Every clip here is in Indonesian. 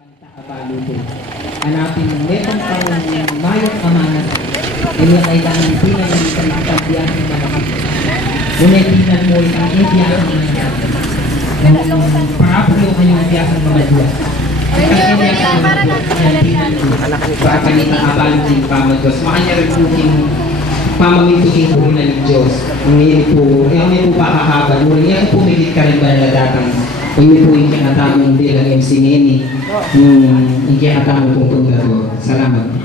Kabaluto. Hanapin mo, meron pang mayong amanat. Kaya kailangan pinanalitan ang pagbiyahe ng mga unetinan mo isang ibiyahe ng mga parapulo kayong ibiyahe ng mga Diyos. Ang kanyang pagkakalita abalong din pamados. Makanya rin po yung pamamintusin po na ng Diyos. Ngayon po, ngayon po pakakabal. Ngayon po may ka rin ba na datang ini po yung kinatamong bilang MC Neni yung kinatamong pong pundador. Salamat.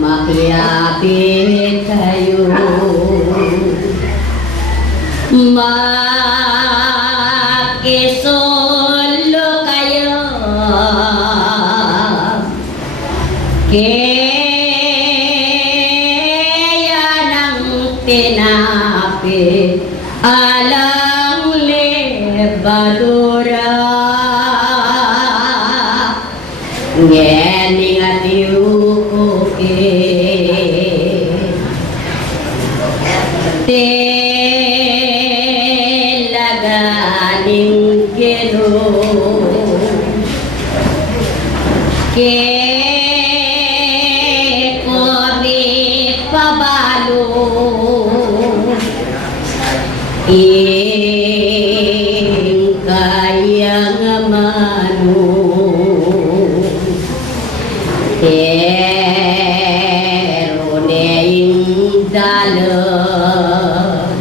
Makiapit kayo Makisolo kayo kaya nang tinapit alang lebadura ngening atiu telaganing geno ke kami pabalo ing kayang manu pero neing dalam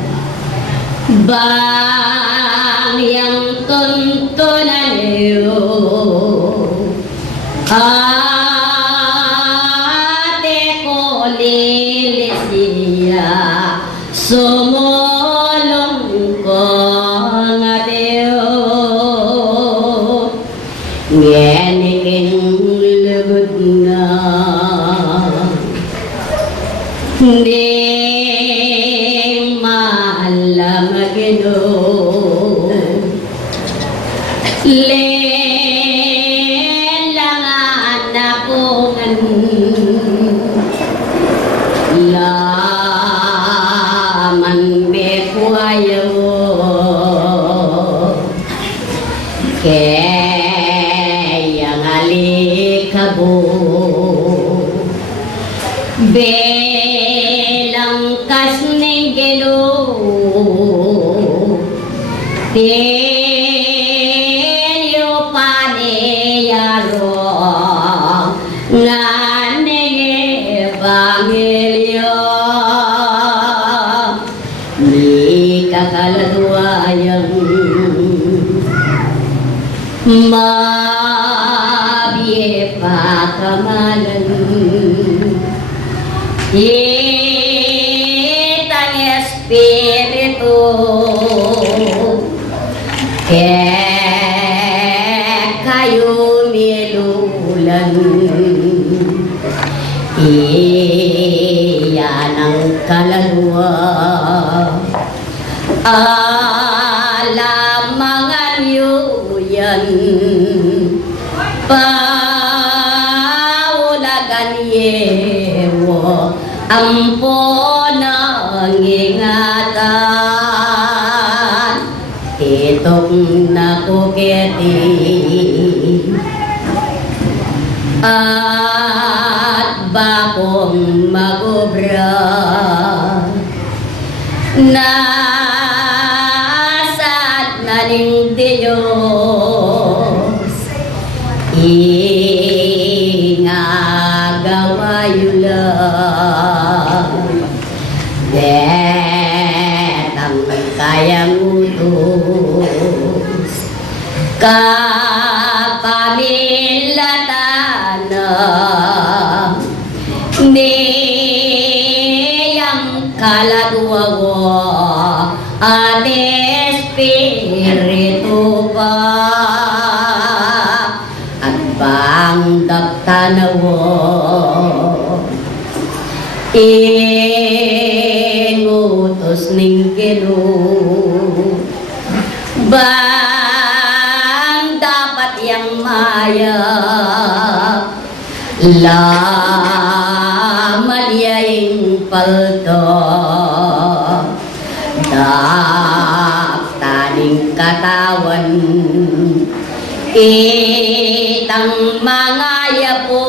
bang yang tuntunan iyo ate ko lilisiya sumulong ko nga Diyo ngeniking lugod nga hindi malamagino lelangan akongan laman bekwayo kaya ngalikabo belang kasning geno telyo paneyaro nganenge evangelyo ni kakaladuayang mabiye pakamalan itang espiritu kayo milulan iyan ang kaluluwa alamangan yuyan paulagan yewo ampon ang ingatan itong nakuketi at bakong magobra nasad na ning Diyos ingagawayula detang kayang utos kapamilatan niyang kalagwawa at espiritu pa at banggap tanawo ingutos ning Gino bang dapat yang maya laman yaing palto daptaning katawan itang mga yapo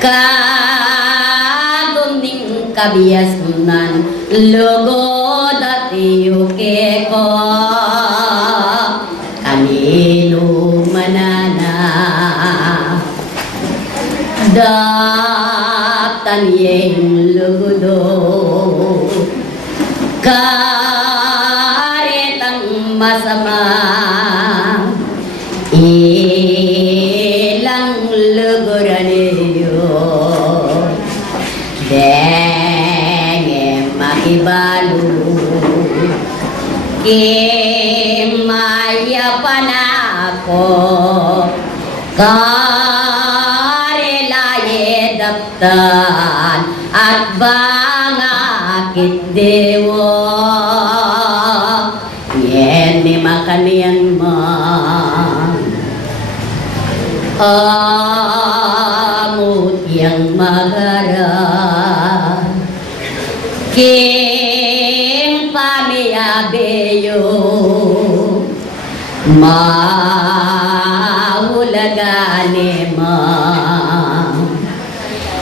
kagumning kabiasnan lugod at iyuke ko kanino manana daptan yung lugudo karetang masama ilang luguran iyo denge makibalo Maya panako karelaye daptan at bangakit dewa yen ni makanian man amut yang magara king pamiabeyo mahulagane ma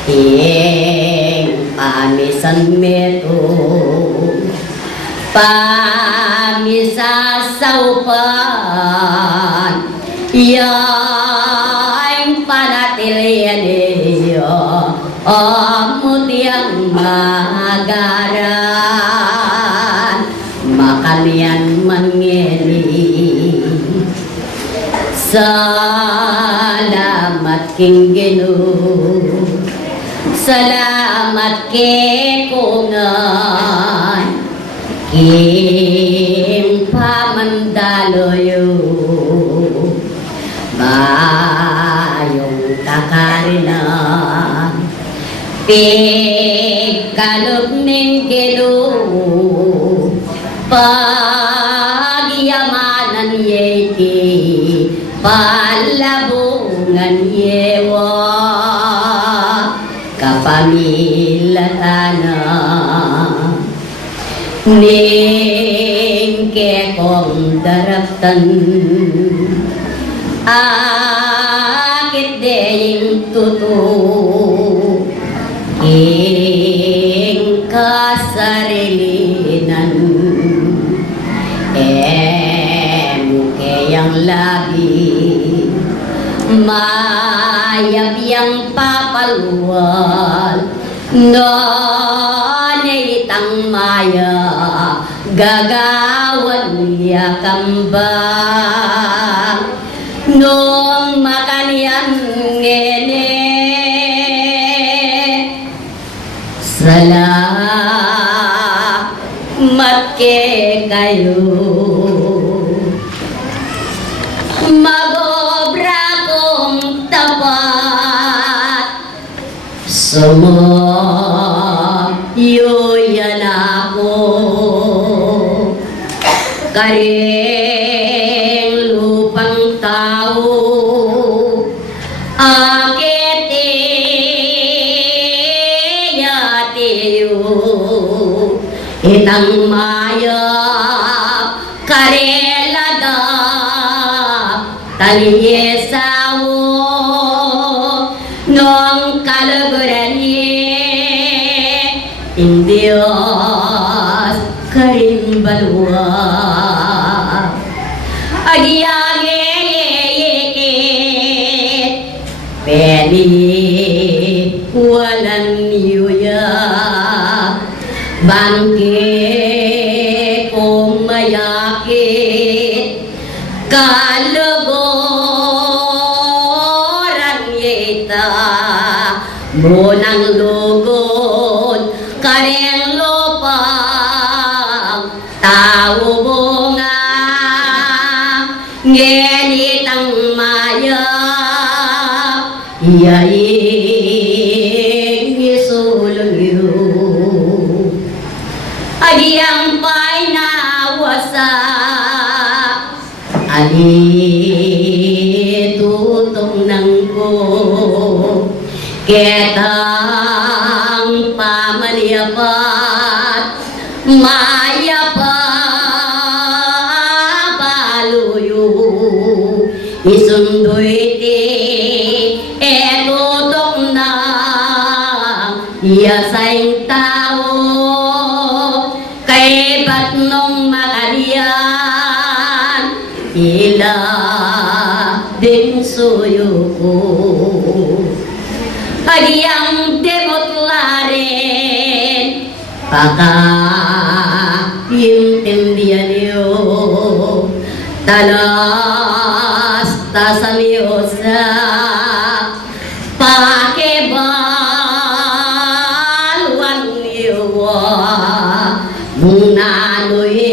ing pamisan meto pamisasaupan yang panatilian amut yang magaran makanian mangeni salamat king Ginoo salamat ke kungan king pamandaloyo bayong kakarinan pikalog ning Ginoo pagyamanan yeti palabungan yewa kapamilatana ning kekong daraptan akit deying tutu ing kasarilinan keyang labi mayap yang papalual nonitang maya gagawan niya kambang nung makanian ngene salamat ke kayo magobra kong tapat sumayoyan ako karing lupang tao akit iyatiyo itang mayap karelada taliyesawo nong kalaguranye Indios karimbalwa agiyage peni walan yuya bangke kong mayakit kalugoran yita munang lugod kareng lupang tao bunga ngenitang maya yaing isulong yu agiyang pa'y nawasak ali tutong nang ko ketang pamaliapat maya pa baluyo isundoy ti etutong na yasaing tao kay ba't nung makalian ila din suyo ko agiyang demot larin baka intindihan niyo talas tasamiyosa pakibalwan niyo munanoy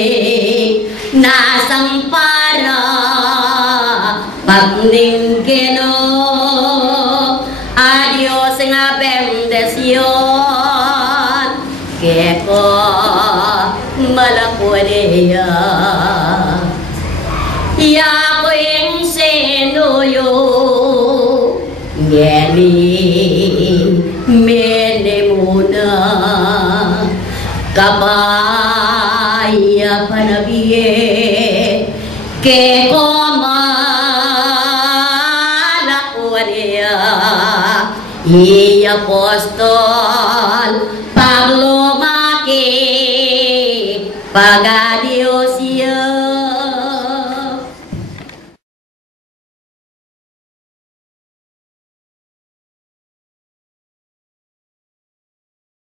Geno, adiós nga bendesyon, keko malakuneya. Ya ko'y senuyo, ngeni mene muna, kabaya panabiye, keko malakuneya. I apostol pag lumaki, pag